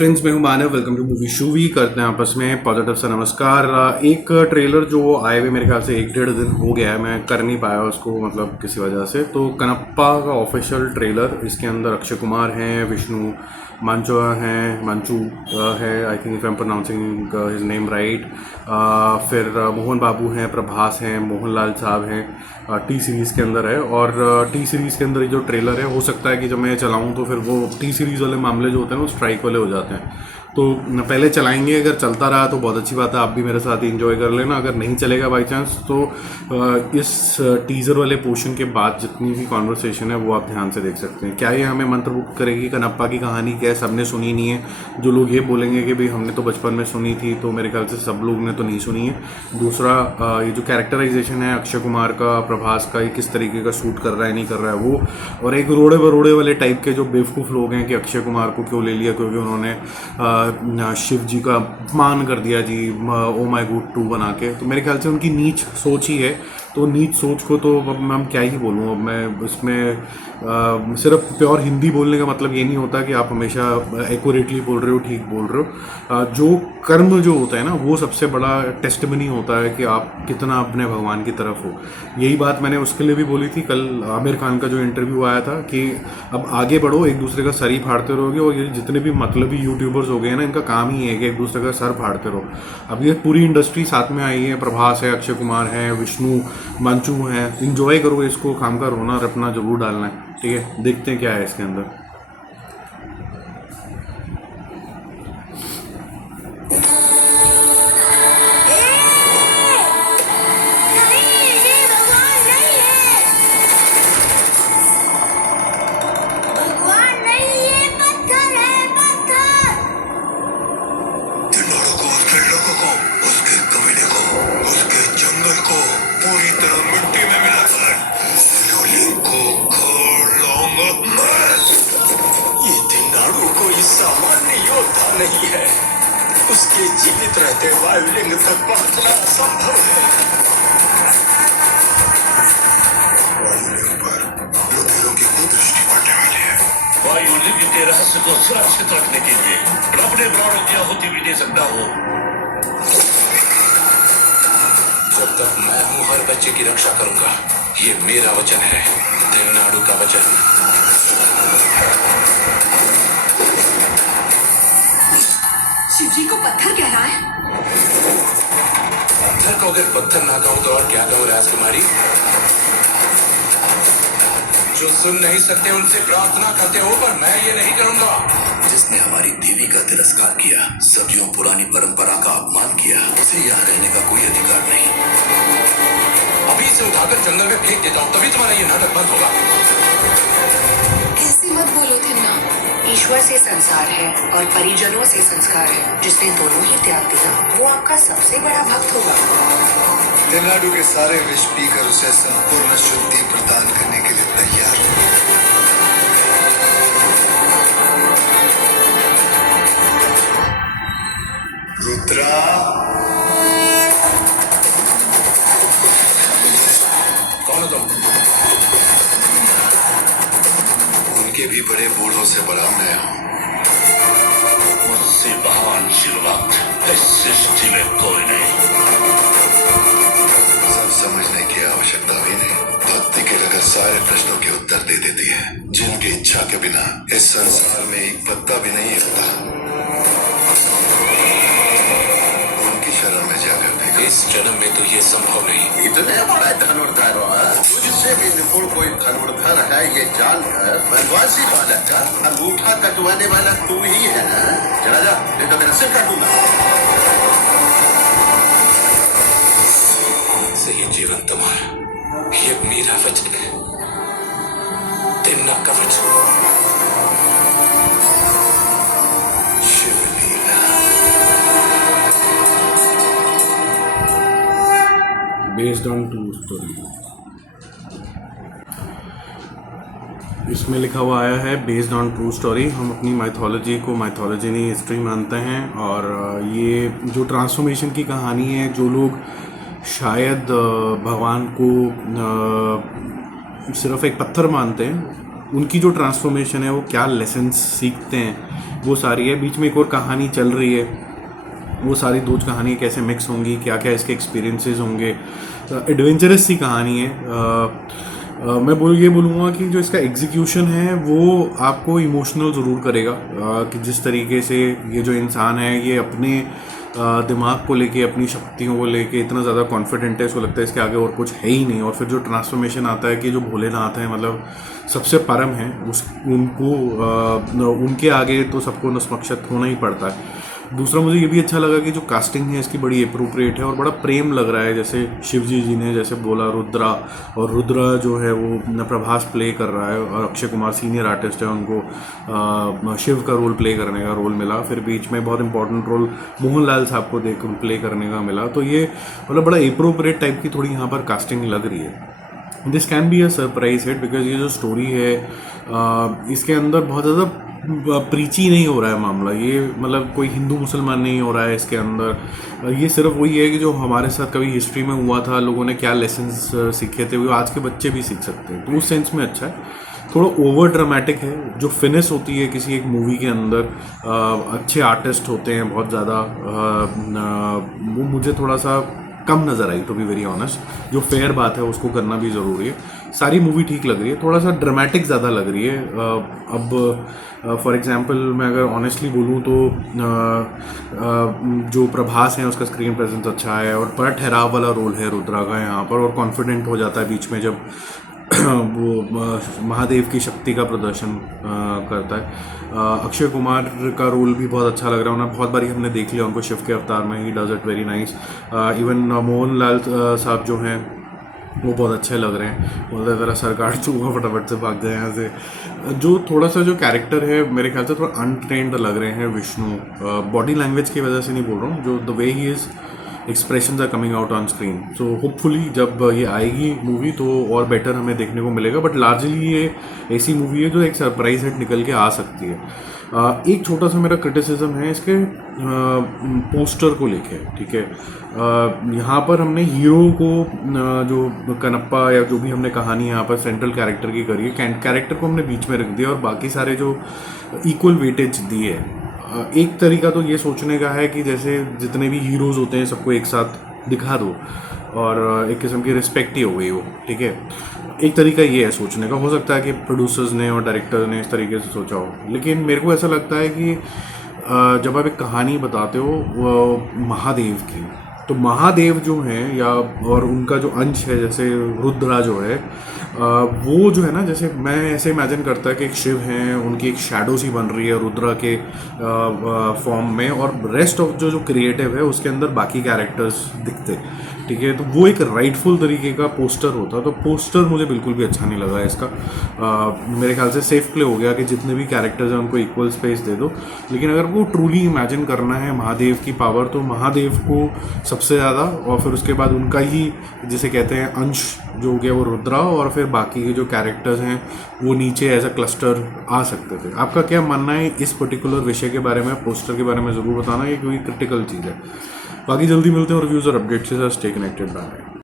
Friends, मैं हूं Manav. Welcome to movie शूवी। करते हैं आपस में पॉजिटिव सा नमस्कार। एक ट्रेलर जो आए हुए मेरे ख्याल से 1-1.5 दिन हो गया है, मैं कर नहीं पाया उसको, मतलब किसी वजह से। तो कनप्पा का ऑफिशियल ट्रेलर, इसके अंदर अक्षय कुमार हैं, विष्णु मंचू है, I think if I am pronouncing his name right. फिर मोहन बाबू हैं, प्रभास हैं, मोहनलाल साहब हैं। टी सीरीज़ के अंदर है। और टी सीरीज़ के अंदर ये जो ट्रेलर है, हो सकता है कि जब मैं चलाऊँ तो फिर वो टी सीरीज़ वाले मामले जो होते हैं वो स्ट्राइक वाले हो जाते हैं। तो पहले चलाएंगे, अगर चलता रहा तो बहुत अच्छी बात है, आप भी मेरे साथ इंजॉय कर लेना। अगर नहीं चलेगा बाई चांस तो इस टीज़र वाले पोर्शन के बाद जितनी भी कॉन्वर्सेशन है वो आप ध्यान से देख सकते हैं। क्या ये हमें मंत्रमुग्ध करेगी? कनप्पा की कहानी क्या है, सबने सुनी नहीं है। जो लोग ये बोलेंगे कि भाई हमने तो बचपन में सुनी थी, तो मेरे ख्याल से सब लोग ने तो नहीं सुनी है। दूसरा, ये जो कैरेक्टराइजेशन है अक्षय कुमार का, प्रभास का, ये किस तरीके का सूट कर रहा है नहीं कर रहा है वो। और एक रोड़े बरोड़े वाले टाइप के जो बेवकूफ़ लोग हैं कि अक्षय कुमार को क्यों ले लिया, क्योंकि उन्होंने शिव जी का अपमान कर दिया जी, ओ माय गॉड 2 बना के। तो मेरे ख्याल से उनकी नीच सोच ही है। तो नीच सोच को तो अब मैं क्या ही बोलूँ। अब मैं इसमें सिर्फ प्योर हिंदी बोलने का मतलब ये नहीं होता कि आप हमेशा एक्यूरेटली बोल रहे हो, ठीक बोल रहे हो। जो कर्म जो होता है ना, वो सबसे बड़ा टेस्टमनी होता है कि आप कितना अपने भगवान की तरफ हो। यही बात मैंने उसके लिए भी बोली थी कल। आमिर खान का जो इंटरव्यू आया था कि अब आगे बढ़ो, एक दूसरे का सर ही फाड़ते रहोगे। और ये जितने भी मतलबी यूट्यूबर्स हो गए हैं ना, इनका काम ही है कि एक दूसरे का सर फाड़ते रहो। अब ये पूरी इंडस्ट्री साथ में आई है, प्रभास है, अक्षय कुमार है, विष्णु मंचू हैं। इंजॉय करो इसको, काम का रोना रपना जरूर डालना है। ठीक है, देखते हैं क्या है इसके अंदर। पूरी तरह मिट्टी में मिलाकर शिवलिंग को खोल लाऊंगा मैं। ये दिनाड़ू कोई सामान्य योद्धा नहीं है। उसके जीवित रहते वायुलिंग तक पहुंचना असंभव है। वायुलिंग पर योद्धाओं की कुदृष्टि पड़ने वाली है। वायुलिंग के रहस्य को सुरक्षित रखने के लिए रब ने प्राणों की आहुति भी दे सकता हो। जब तक मैं हूं, हर बच्चे की रक्षा करूंगा। ये मेरा वचन है, देवनाडु का वचन। शिवजी को पत्थर कह रहा है। पत्थर को अगर पत्थर ना कहूं तो और क्या कहूं राजकुमारी? जो सुन नहीं सकते उनसे प्रार्थना करते हो, पर मैं ये नहीं करूंगा। जिसने हमारी देवी का तिरस्कार किया, सदियों पुरानी परंपरा का अपमान किया, उसे यहाँ रहने का कोई अधिकार नहीं। अभी इसे उठाकर जंगल में फेंक देता हूँ, तभी तुम्हारा ये नाटक बंद होगा। ऐसे मत बोलो थिन्ना। ईश्वर से संसार है और परिजनों से संस्कार है। जिसने दोनों ही त्याग दिया वो आपका सबसे बड़ा भक्त होगा। देवनाडु के सारे विष पीकर उसे संपूर्ण शुद्धि प्रदान करने के लिए तैयार हो। रुद्रा, कौन हो तुम? उनके भी बड़े बूढ़ों से बड़ा मैं हूँ। मुझसे महान शिवभक्त इस सृष्टि में कोई नहीं। सब समझने की आवश्यकता भी नहीं। भक्ति के लगन सारे प्रश्नों के उत्तर दे देती है। जिनकी इच्छा के बिना इस संसार में एक पत्ता भी नहीं हिलता, उनकी शरण में जाकर देखो। इस जन्म में तो ये संभव नहीं। इतने बड़े धनुर्धर हो, तुझसे भी निपुण कोई धनुर्धर है ये जानकर बनवासी बालक का अंगूठा कटवाने वाला तू ही है ना? चला जा, नहीं तो तेरा सिर काटूंगा। सही जीवन तुम्हारा, ये मेरा वचन है, तिन्ना का वचन। Shivleela. Based on true story. इसमें लिखा हुआ आया है बेस्ड ऑन ट्रू स्टोरी। हम अपनी माइथोलॉजी को माइथोलॉजी नहीं, हिस्ट्री मानते हैं। और ये जो ट्रांसफॉर्मेशन की कहानी है, जो लोग शायद भगवान को सिर्फ एक पत्थर मानते हैं, उनकी जो ट्रांसफॉर्मेशन है वो क्या लेसन्स सीखते हैं, वो सारी है। बीच में एक और कहानी चल रही है, वो सारी दो कहानी कैसे मिक्स होंगी, क्या क्या इसके एक्सपीरियंसेस होंगे। एडवेंचरस सी कहानी है। मैं ये बोलूँगा कि जो इसका एग्जीक्यूशन है वो आपको इमोशनल ज़रूर करेगा, कि जिस तरीके से ये जो इंसान है ये अपने दिमाग को लेके, अपनी शक्तियों को लेके इतना ज़्यादा कॉन्फिडेंट है, इसको लगता है इसके आगे और कुछ है ही नहीं। और फिर जो ट्रांसफॉर्मेशन आता है कि जो भोलेनाथ है, मतलब सबसे परम है, उनके आगे तो सबको नतमस्तक होना ही पड़ता है। दूसरा मुझे ये भी अच्छा लगा कि जो कास्टिंग है इसकी बड़ी अप्रोप्रिएट है और बड़ा प्रेम लग रहा है। जैसे शिवजी जी ने जैसे बोला रुद्रा, और रुद्रा जो है वो प्रभास प्ले कर रहा है, और अक्षय कुमार सीनियर आर्टिस्ट है, उनको शिव का रोल प्ले करने का रोल मिला। फिर बीच में बहुत इंपॉर्टेंट रोल मोहनलाल साहब को देख प्ले करने का मिला। तो ये मतलब बड़ा अप्रोप्रिएट टाइप की थोड़ी यहाँ पर कास्टिंग लग रही है। This can be a surprise hit, because ये जो स्टोरी है इसके अंदर बहुत ज़्यादा प्रीची नहीं हो रहा है मामला। ये मतलब कोई हिंदू मुसलमान नहीं हो रहा है इसके अंदर। ये सिर्फ वही है कि जो हमारे साथ कभी हिस्ट्री में हुआ था, लोगों ने क्या लेसन्स सीखे थे, वो आज के बच्चे भी सीख सकते हैं। तो उस सेंस में अच्छा है। थोड़ा ओवर ड्रामेटिक है, जो फिनिश होती है किसी एक मूवी के अंदर, अच्छे आर्टिस्ट होते हैं बहुत ज़्यादा, वो मुझे थोड़ा सा कम नज़र आई, टू बी वेरी ऑनेस्ट। जो फेयर बात है उसको करना भी ज़रूरी है। सारी मूवी ठीक लग रही है, थोड़ा सा ड्रामेटिक ज़्यादा लग रही है। अब फॉर एग्जांपल मैं अगर ऑनेस्टली बोलूँ तो जो प्रभास है उसका स्क्रीन प्रेजेंस अच्छा है, और बड़ा ठहराव वाला रोल है रुद्रा का यहाँ पर, और कॉन्फिडेंट हो जाता है बीच में जब वो महादेव की शक्ति का प्रदर्शन करता है। अक्षय कुमार का रोल भी बहुत अच्छा लग रहा है, उन्हें बहुत बारी हमने देख लिया उनको शिव के अवतार में, he does it very nice. Even Mohanlal साहब जो हैं वो बहुत अच्छे लग रहे हैं। बोलते ज़रा सर काट दूँगा, फटाफट से भाग जाए यहाँ से। जो थोड़ा सा जो कैरेक्टर है मेरे ख्याल से थोड़ा अनट्रेंड लग रहे हैं विष्णु, बॉडी लैंग्वेज की वजह से नहीं बोल रहा हूँ, जो the way he is expressions are coming out on screen. So hopefully जब ये आएगी मूवी तो और बेटर हमें देखने को मिलेगा। बट लार्जली ये ऐसी मूवी है जो एक सरप्राइज हिट निकल के आ सकती है। एक छोटा सा मेरा क्रिटिसिज्म है इसके पोस्टर को लेके, ठीक है। यहाँ पर हमने हीरो को जो कनप्पा या जो भी हमने कहानी यहाँ पर सेंट्रल कैरेक्टर की करी है, कैरेक्टर को हमने बीच में रख दिया और बाकी सारे जो इक्वल वेटेज दिए। एक तरीका तो ये सोचने का है कि जैसे जितने भी हीरोज़ होते हैं सबको एक साथ दिखा दो और एक किस्म की रिस्पेक्ट ही हो गई हो, ठीक है। एक तरीका ये है सोचने का, हो सकता है कि प्रोड्यूसर्स ने और डायरेक्टर ने इस तरीके से सोचा हो, लेकिन मेरे को ऐसा लगता है कि जब आप एक कहानी बताते हो महादेव की, तो महादेव जो हैं या और उनका जो अंश है जैसे रुद्रा जो है, वो जो है ना, जैसे मैं ऐसे इमेजिन करता है कि एक शिव हैं, उनकी एक शैडो सी बन रही है रुद्रा के फॉर्म में, और रेस्ट ऑफ जो क्रिएटिव है उसके अंदर बाकी कैरेक्टर्स दिखते, ठीक है। तो वो एक राइटफुल तरीके का पोस्टर होता, तो पोस्टर मुझे बिल्कुल भी अच्छा नहीं लगा इसका। मेरे ख्याल से सेफ प्ले हो गया कि जितने भी कैरेक्टर्स हैं उनको इक्वल स्पेस दे दो, लेकिन अगर वो ट्रूली इमेजिन करना है महादेव की पावर, तो महादेव को सबसे ज़्यादा, और फिर उसके बाद उनका ही जिसे कहते हैं अंश जो हो गया वो रुद्रा, और फिर बाकी के जो कैरेक्टर्स हैं वो नीचे एज अ क्लस्टर आ सकते थे। आपका क्या मानना है इस पर्टिकुलर विषय के बारे में, पोस्टर के बारे में ज़रूर बताना, ये कोई क्रिटिकल चीज़ है। बाकी जल्दी मिलते हैं और रिव्यूज़ और अपडेट्स के साथ। Stay connected by.